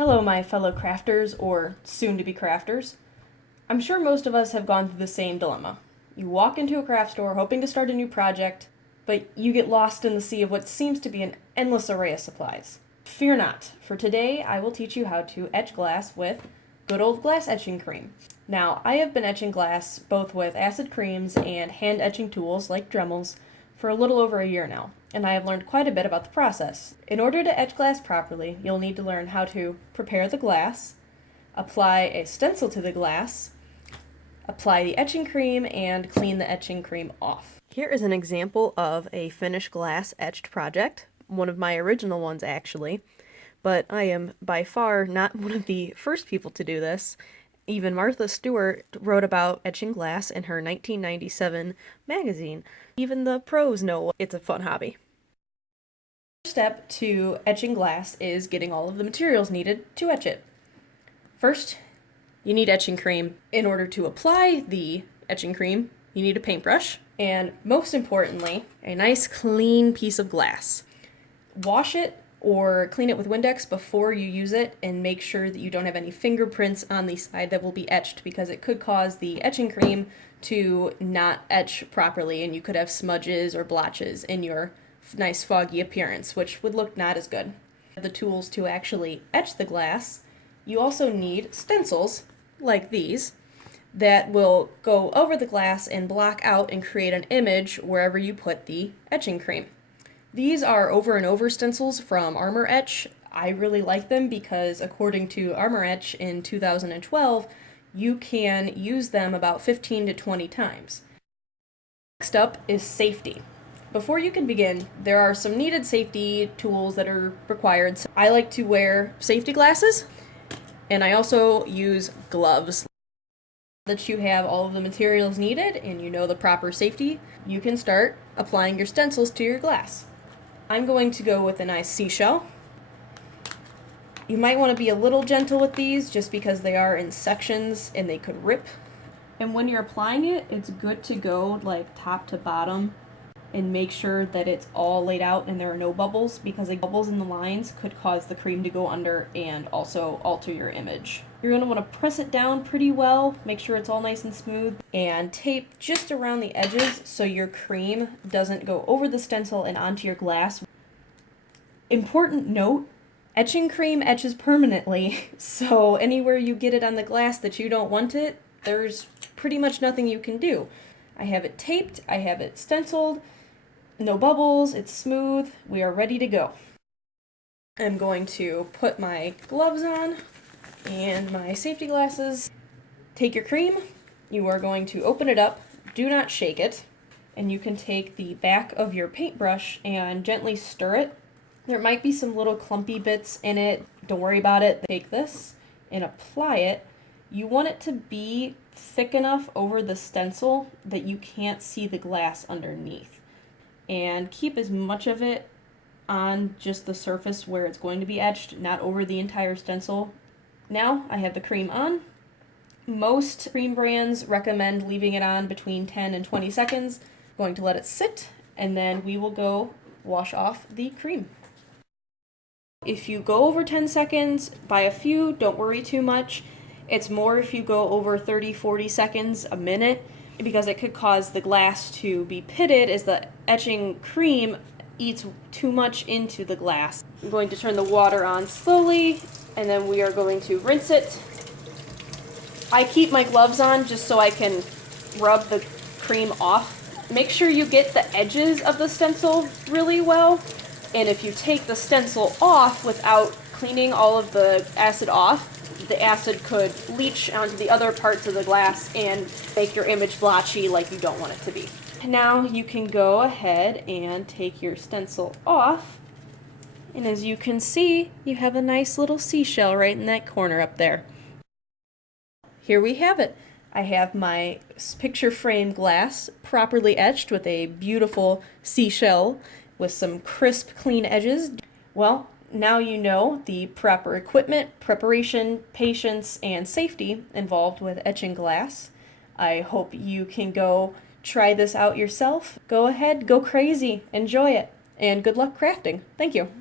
Hello, my fellow crafters, or soon-to-be crafters. I'm sure most of us have gone through the same dilemma. You walk into a craft store hoping to start a new project, but you get lost in the sea of what seems to be an endless array of supplies. Fear not, for today I will teach you how to etch glass with good old glass etching cream. Now, I have been etching glass both with acid creams and hand etching tools like Dremels for a little over a year now, and I have learned quite a bit about the process. In order to etch glass properly, you'll need to learn how to prepare the glass, apply a stencil to the glass, apply the etching cream, and clean the etching cream off. Here is an example of a finished glass etched project, one of my original ones actually, but I am by far not one of the first people to do this. Even Martha Stewart wrote about etching glass in her 1997 magazine. Even the pros know it's a fun hobby. The first step to etching glass is getting all of the materials needed to etch it. First, you need etching cream. In order to apply the etching cream, you need a paintbrush, and most importantly, a nice clean piece of glass. Wash it or clean it with Windex before you use it, and make sure that you don't have any fingerprints on the side that will be etched, because it could cause the etching cream to not etch properly and you could have smudges or blotches in your nice foggy appearance, which would look not as good. The tools to actually etch the glass, you also need stencils like these that will go over the glass and block out and create an image wherever you put the etching cream. These are over and over stencils from Armor Etch. I really like them because according to Armor Etch in 2012, you can use them about 15 to 20 times. Next up is safety. Before you can begin, there are some needed safety tools that are required. So I like to wear safety glasses, and I also use gloves. That you have all of the materials needed and you know the proper safety, you can start applying your stencils to your glass. I'm going to go with a nice seashell. You might want to be a little gentle with these just because they are in sections and they could rip. And when you're applying it, it's good to go like top to bottom and make sure that it's all laid out and there are no bubbles, because the bubbles in the lines could cause the cream to go under and also alter your image. You're going to want to press it down pretty well, make sure it's all nice and smooth, and tape just around the edges so your cream doesn't go over the stencil and onto your glass. Important note, etching cream etches permanently, so anywhere you get it on the glass that you don't want it, there's pretty much nothing you can do. I have it taped, I have it stenciled, no bubbles, it's smooth, we are ready to go. I'm going to put my gloves on and my safety glasses. Take your cream, you are going to open it up, do not shake it, and you can take the back of your paintbrush and gently stir it. There might be some little clumpy bits in it, don't worry about it. Take this and apply it. You want it to be thick enough over the stencil that you can't see the glass underneath. And keep as much of it on just the surface where it's going to be etched, not over the entire stencil. Now I have the cream on. Most cream brands recommend leaving it on between 10 and 20 seconds. I'm going to let it sit, and then we will go wash off the cream. If you go over 10 seconds by a few, don't worry too much. It's more if you go over 30, 40 seconds, a minute, because it could cause the glass to be pitted as the etching cream eats too much into the glass. I'm going to turn the water on slowly, and then we are going to rinse it. I keep my gloves on just so I can rub the cream off. Make sure you get the edges of the stencil really well, and if you take the stencil off without cleaning all of the acid off, the acid could leach onto the other parts of the glass and make your image blotchy like you don't want it to be. Now you can go ahead and take your stencil off, and as you can see, you have a nice little seashell right in that corner up there. Here we have it. I have my picture frame glass properly etched with a beautiful seashell with some crisp, clean edges. Well, now you know the proper equipment, preparation, patience, and safety involved with etching glass. I hope you can go try this out yourself. Go ahead, go crazy, enjoy it, and good luck crafting. Thank you.